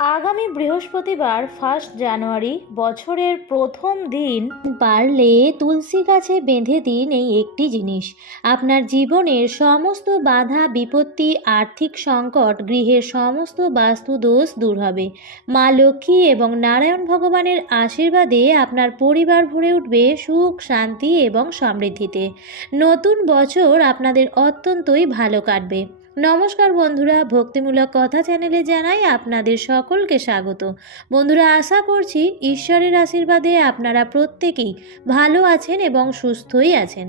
আগামী বৃহস্পতিবার 1 জানুয়ারি বছরের প্রথম দিন পারলে তুলসী গাছে বেঁধে দিন এই একটি জিনিস। আপনার জীবনের সমস্ত বাধা বিপত্তি, আর্থিক সংকট, গৃহের সমস্ত বাস্তু দোষ দূর হবে। মা লক্ষ্মী এবং নারায়ণ ভগবানের আশীর্বাদে আপনার পরিবার ভরে উঠবে সুখ, শান্তি এবং সমৃদ্ধিতে। নতুন বছর আপনাদের অত্যন্তই ভালো কাটবে। নমস্কার বন্ধুরা, ভক্তিমূলক কথা চ্যানেলে জানাই আপনাদের সকলকে স্বাগত। বন্ধুরা, আশা করছি ঈশ্বরের আশীর্বাদে আপনারা প্রত্যেকেই ভালো আছেন এবং সুস্থই আছেন।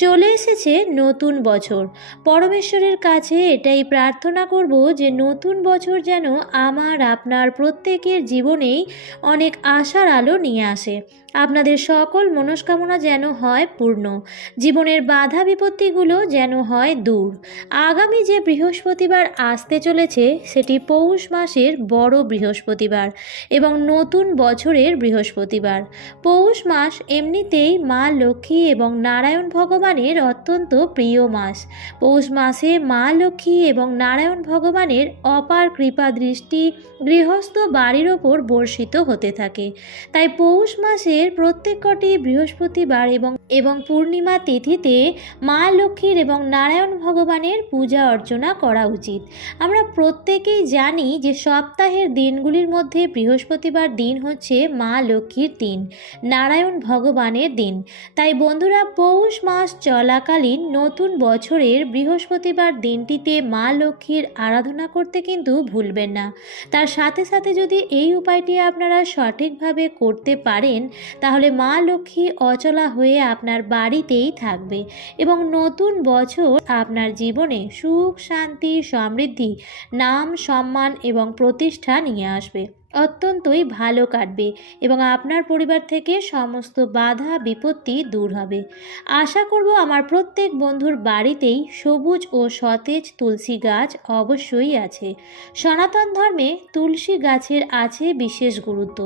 চলে এসেছে নতুন বছর। পরমেশ্বরের কাছে এটাই প্রার্থনা করব যে নতুন বছর যেন আমার আপনার প্রত্যেকের জীবনেই অনেক আশার আলো নিয়ে আসে। আপনাদের সকল মনস্কামনা যেন হয় পূর্ণ, জীবনের বাধা বিপত্তিগুলো যেন হয় দূর। আগামী যে বৃহস্পতিবার আসতে চলেছে সেটি পৌষ মাসের বড় বৃহস্পতিবার এবং নতুন বছরের বৃহস্পতিবার। পৌষ মাস এমনিতেই মা লক্ষ্মী এবং নারায়ণ ভগবানের অত্যন্ত প্রিয় মাস। পৌষ মাসে মা লক্ষ্মী এবং নারায়ণ ভগবানের অপার কৃপা দৃষ্টি গৃহস্থ বাড়ির ওপর বর্ষিত হতে থাকে। তাই পৌষ মাসের প্রত্যেক কটি বৃহস্পতিবার এবং পূর্ণিমা তিথিতে মা লক্ষ্মীর এবং নারায়ণ ভগবানের পূজা অর্চনা করা উচিত। আমরা প্রত্যেকেই জানি যে সপ্তাহের দিনগুলির মধ্যে বৃহস্পতিবার দিন হচ্ছে মা লক্ষ্মীর দিন, নারায়ণ ভগবানের দিন। তাই বন্ধুরা, পৌষ মাস চলাকালীন নতুন বছরের বৃহস্পতিবার দিনটিতে মা লক্ষ্মীর আরাধনা করতে কিন্তু ভুলবেন না। তার সাথে সাথে যদি এই উপায়টি আপনারা সঠিকভাবে করতে পারেন তাহলে মা লক্ষ্মী অচলা হয়ে আপনার বাড়িতেই থাকবে এবং নতুন বছর আপনার জীবনে সুখ, শান্তি, সমৃদ্ধি, নাম, সম্মান এবং প্রতিষ্ঠা নিয়ে আসবে। অত্যন্তই ভালো কাটবে এবং আপনার পরিবার থেকে সমস্ত বাধা বিপত্তি দূর হবে। আশা করব আমার প্রত্যেক বন্ধুর বাড়িতেই সবুজ ও সতেজ তুলসী গাছ অবশ্যই আছে। সনাতন ধর্মে তুলসী গাছের আছে বিশেষ গুরুত্ব।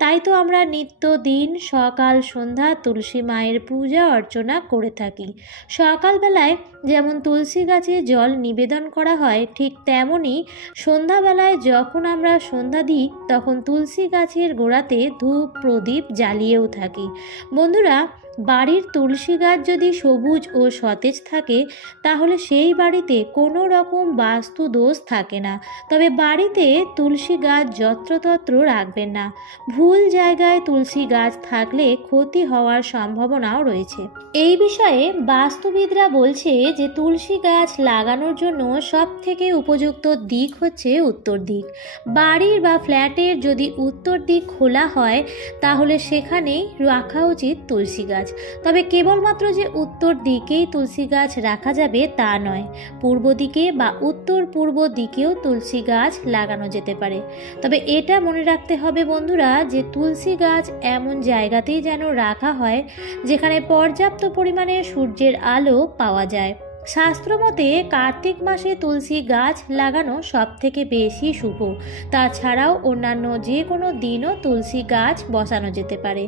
তাই তো আমরা নিত্যদিন সকাল সন্ধ্যা তুলসী মায়ের পূজা অর্চনা করে থাকি। সকালবেলায় যেমন তুলসী গাছে জল নিবেদন করা হয়, ঠিক তেমনই সন্ধ্যাবেলায় যখন আমরা সন্ধ্যা দিই তখন তুলসী গাছের গোড়াতে ধূপ প্রদীপ জ্বালিয়েও থাকি। বন্ধুরা, বাড়ির তুলসী গাছ যদি সবুজ ও সতেজ থাকে তাহলে সেই বাড়িতে কোনো রকম বাস্তু দোষ থাকে না। তবে বাড়িতে তুলসী গাছ যত্রতত্র রাখবেন না। ভুল জায়গায় তুলসী গাছ থাকলে ক্ষতি হওয়ার সম্ভাবনাও রয়েছে। এই বিষয়ে বাস্তুবিদরা বলছে যে তুলসী গাছ লাগানোর জন্য সব থেকে উপযুক্ত দিক হচ্ছে উত্তর দিক। বাড়ির বা ফ্ল্যাটের যদি উত্তর দিক খোলা হয় তাহলে সেখানেই রাখা উচিত তুলসী গাছ। তবে কেবলমাত্র যে উত্তর দিকেই তুলসী গাছ রাখা যাবে তা নয়, পূর্ব দিকে বা উত্তর পূর্ব দিকেও তুলসী গাছ লাগানো যেতে পারে। তবে এটা মনে রাখতে হবে বন্ধুরা যে তুলসী গাছ এমন জায়গাতেই যেন রাখা হয় যেখানে পর্যাপ্ত পরিমাণে সূর্যের আলো পাওয়া যায়। শাস্ত্রমতে কার্তিক মাসে তুলসী গাছ লাগানো সব থেকে বেশি শুভ। তাছাড়াও অন্যান্য যে কোনো দিনও তুলসী গাছ বসানো যেতে পারে।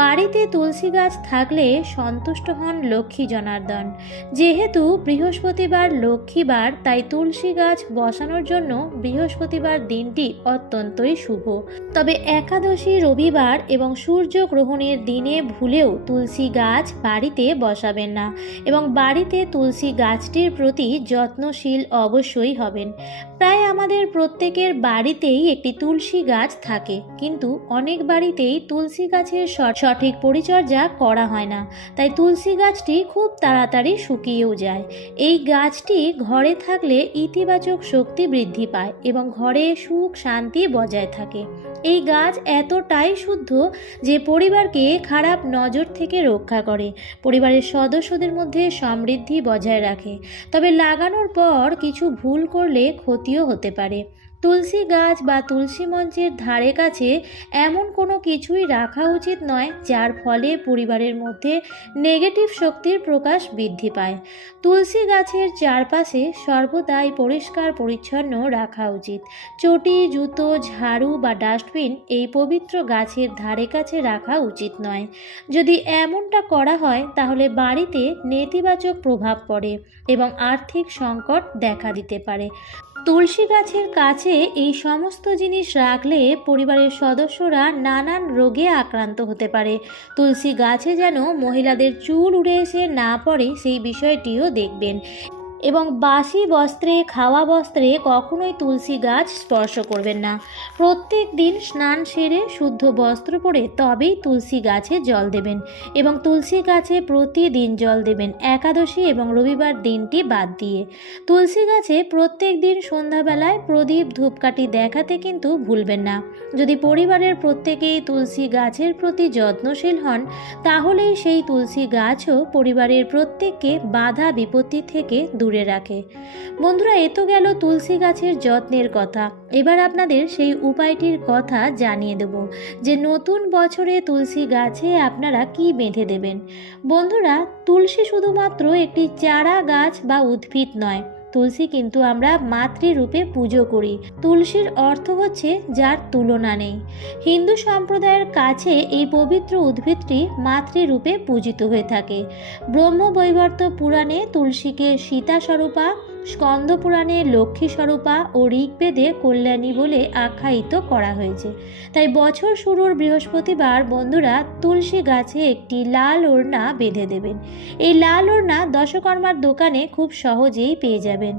বাড়িতে তুলসী গাছ থাকলে সন্তুষ্ট হন লক্ষ্মী জনার্দন। যেহেতু বৃহস্পতিবার লক্ষ্মীবার, তাই তুলসী গাছ বসানোর জন্য বৃহস্পতিবার দিনটি অত্যন্তই শুভ। তবে একাদশী, রবিবার এবং সূর্যগ্রহণের দিনে ভুলেও তুলসী গাছ বাড়িতে বসাবেন না এবং বাড়িতে তুলসী গাছটির প্রতি যত্নশীল অবশ্যই হবেন। প্রায় আমাদের প্রত্যেকের বাড়িতেই একটি তুলসী গাছ থাকে, কিন্তু অনেক বাড়িতেই তুলসী গাছের সঠিক পরিচর্যা করা হয় না, তাই তুলসী গাছটি খুব তাড়াতাড়ি শুকিয়েও যায়। এই গাছটি ঘরে থাকলে ইতিবাচক শক্তি বৃদ্ধি পায় এবং ঘরে সুখ শান্তি বজায় থাকে। এই গাছ এতটাই শুদ্ধ যে পরিবারকে খারাপ নজর থেকে রক্ষা করে, পরিবারের সদস্যদের মধ্যে সমৃদ্ধি বজায় রাখে। তবে লাগানোর পর কিছু ভুল করলে ক্ষতিও হতে পারে। তুলসী গাছ বা তুলসী মঞ্চের ধারে কাছে এমন কোনো কিছুই রাখা উচিত নয় যার ফলে পরিবারের মধ্যে নেগেটিভ শক্তির প্রকাশ বৃদ্ধি পায়। তুলসী গাছের চারপাশে সর্বদাই পরিষ্কার পরিচ্ছন্ন রাখা উচিত। চটি, জুতো, ঝাড়ু বা ডাস্টবিন এই পবিত্র গাছের ধারে কাছে রাখা উচিত নয়। যদি এমনটা করা হয় তাহলে বাড়িতে নেতিবাচক প্রভাব পড়ে এবং আর্থিক সংকট দেখা দিতে পারে। তুলসী গাছের কাছে এই সমস্ত জিনিস রাখলে পরিবারের সদস্যরা নানান রোগে আক্রান্ত হতে পারে। তুলসী গাছে যেন মহিলাদের চুল উড়ে এসে না পড়ে সেই বিষয়টিও দেখবেন। এবং বাসি বস্ত্রে, খাওয়া বস্ত্রে কখনোই তুলসী গাছ স্পর্শ করবেন না। প্রত্যেক দিন স্নান সেরে শুদ্ধ বস্ত্র পরে তবেই তুলসী গাছে জল দেবেন এবং তুলসী গাছে প্রতিদিন জল দেবেন, একাদশী এবং রবিবার দিনটি বাদ দিয়ে। তুলসী গাছে প্রত্যেক দিন সন্ধ্যাবেলায় প্রদীপ ধূপকাঠি দেখাতে কিন্তু ভুলবেন না। যদি পরিবারের প্রত্যেকেই তুলসী গাছের প্রতি যত্নশীল হন, তাহলেই সেই তুলসী গাছও পরিবারের প্রত্যেককে বাধা বিপত্তি থেকে দূরে রাখে। বন্ধুরা, এ তো গেল তুলসী গাছের যত্নের কথা। এবার আপনাদের সেই উপায়টির কথা জানিয়ে দেব যে নতুন বছরে তুলসী গাছে আপনারা কি বেঁধে দেবেন। বন্ধুরা, তুলসী শুধুমাত্র একটি চারা গাছ বা উদ্ভিদ নয়, তুলসী কিন্তু আমরা মাতৃরূপে পুজো করি। তুলসীর অর্থ হচ্ছে যার তুলনা নেই। হিন্দু সম্প্রদায়ের কাছে এই পবিত্র উদ্ভিদটি মাতৃরূপে পূজিত হয়ে থাকে। ব্রহ্মবৈবর্ত পুরাণে তুলসীকে সীতা স্বরূপা, স্কন্দ পুরাণে লক্ষ্মী স্বরূপা ও ঋগ্বেদে কল্যাণী বলে আখ্যায়িত করা হয়েছে। তাই বছর শুরুর বৃহস্পতিবার বন্ধুরা তুলসী গাছে একটি লাল ওড়না বেঁধে দেবেন। এই লাল ওড়না দশকর্মার দোকানে খুব সহজেই পেয়ে যাবেন।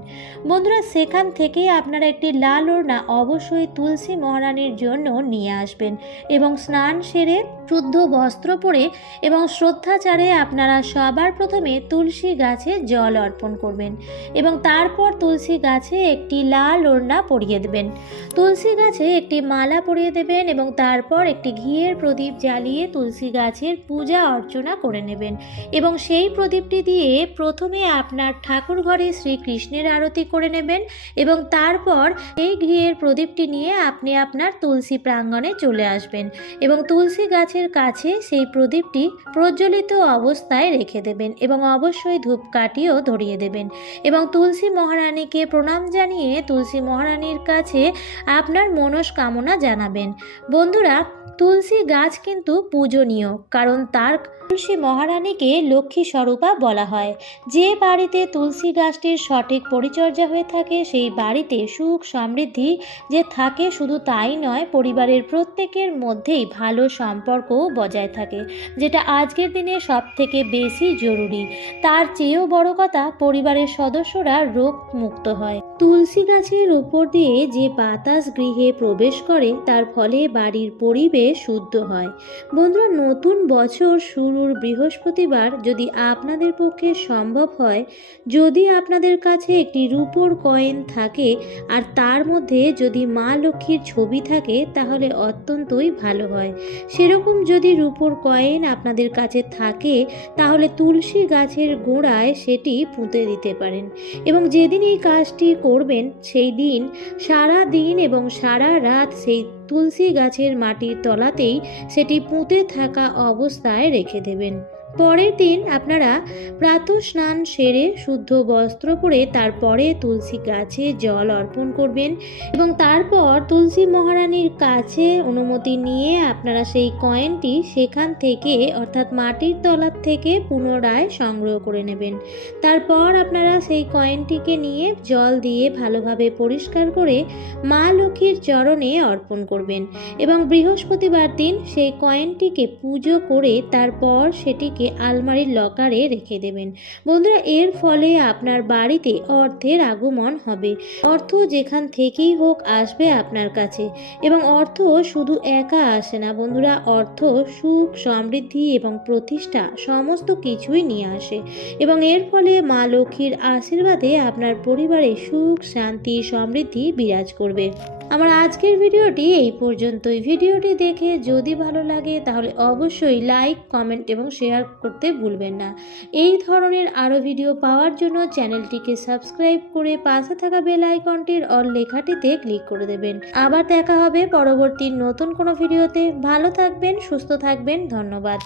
বন্ধুরা, সেখান থেকেই আপনারা একটি লাল ওড়না অবশ্যই তুলসী মহারানীর জন্য নিয়ে আসবেন এবং স্নান সেরে শুদ্ধ বস্ত্র পরে এবং শ্রদ্ধাচারে আপনারা সবার প্রথমে তুলসী গাছে জল অর্পণ করবেন এবং তারপর তুলসী গাছে একটি লাল ওড়না পরিয়ে দেবেন। তুলসী গাছে একটি মালা পরিয়ে দেবেন এবং তারপর একটি ঘিয়ের প্রদীপ জ্বালিয়ে তুলসী গাছের পূজা অর্চনা করে নেবেন এবং সেই প্রদীপটি দিয়ে প্রথমে আপনার ঠাকুর ঘরে শ্রীকৃষ্ণের আরতি করে নেবেন এবং তারপর এই ঘিয়ের প্রদীপটি নিয়ে আপনি আপনার তুলসী প্রাঙ্গণে চলে আসবেন এবং তুলসী গাছের কাছে সেই প্রদীপটি প্রজ্বলিত অবস্থায় রেখে দেবেন এবং অবশ্যই ধূপকাঠিও ধরিয়ে দেবেন এবং তুলসী মহারানীকে প্রণাম জানিয়ে তুলসী মহারানীর কাছে আপনার মনস্কামনা জানাবেন। বন্ধুরা, তুলসী গাছ কিন্তু পূজনীয়, কারণ তার তুলসী মহারানীকে লক্ষ্মী স্বরূপা বলা হয়। যে বাড়িতে তুলসী গাছটির সঠিক পরিচর্যা হয়ে থাকে সেই বাড়িতে সুখ সমৃদ্ধি যে থাকে, শুধু তাই নয়, পরিবারের প্রত্যেকের মধ্যেই ভালো সম্পর্কও বজায় থাকে, যেটা আজকের দিনে সব থেকে বেশি জরুরি। তার চেয়েও বড় কথা, পরিবারের সদস্যরা রোগ মুক্ত হয়। তুলসী গাছের উপর দিয়ে যে বাতাস গৃহে প্রবেশ করে তার ফলে বাড়ির পরিবেশ শুদ্ধ হয়। বন্ধুরা, নতুন বছর শুরুর বৃহস্পতিবার যদি আপনাদের পক্ষে সম্ভব হয়, যদি আপনাদের কাছে একটি রূপোর কয়েন থাকে আর তার মধ্যে যদি মা লক্ষ্মীর ছবি থাকে, তাহলে অত্যন্তই ভালো হয়। সেরকম যদি রূপোর কয়েন আপনাদের কাছে থাকে, তাহলে তুলসী গাছের গোড়ায় সেটি পুঁতে দিতে পারেন এবং যেদিন এই কাজটি করবেন সেই দিন সারা দিন এবং সারা রাত সেই তুলসী গাছের মাটির তলাতেই সেটি পুঁতে থাকা অবস্থায় রেখে দেবেন। পরের দিন আপনারা প্রাতঃ স্নান সেরে শুদ্ধ বস্ত্র পরে তারপরে তুলসী গাছে জল অর্পণ করবেন এবং তারপর তুলসী মহারানীর কাছে অনুমতি নিয়ে আপনারা সেই কয়েনটি সেখান থেকে অর্থাৎ মাটির তলার থেকে পুনরায় সংগ্রহ করে নেবেন। তারপর আপনারা সেই কয়েনটিকে নিয়ে জল দিয়ে ভালোভাবে পরিষ্কার করে মা লক্ষ্মীর চরণে অর্পণ করবেন এবং বৃহস্পতিবার দিন সেই কয়েনটিকে পুজো করে তারপর সেটিকে আলমারির লকারে রেখে দেবেন। বন্ধুরা, এর ফলে আপনার বাড়িতে অর্থের আগমন হবে। অর্থ যেখান থেকেই হোক আসবে আপনার কাছে এবং অর্থ শুধু একা আসে না বন্ধুরা, অর্থ সুখ সমৃদ্ধি এবং প্রতিষ্ঠা সমস্ত কিছুই নিয়ে আসে এবং এর ফলে মা লক্ষ্মীর আশীর্বাদে আপনার পরিবারে সুখ শান্তি সমৃদ্ধি বিরাজ করবে। আমার আজকের ভিডিওটি এই পর্যন্তই। ভিডিওটি দেখে যদি ভালো লাগে তাহলে অবশ্যই লাইক, কমেন্ট এবং শেয়ার করতে ভুলবেন না। এই ধরনের আরও ভিডিও পাওয়ার জন্য চ্যানেলটিকে সাবস্ক্রাইব করে পাশে থাকা বেল আইকনটির অল লেখাটিতে ক্লিক করে দেবেন। আবার দেখা হবে পরবর্তী নতুন কোনো ভিডিওতে। ভালো থাকবেন, সুস্থ থাকবেন। ধন্যবাদ।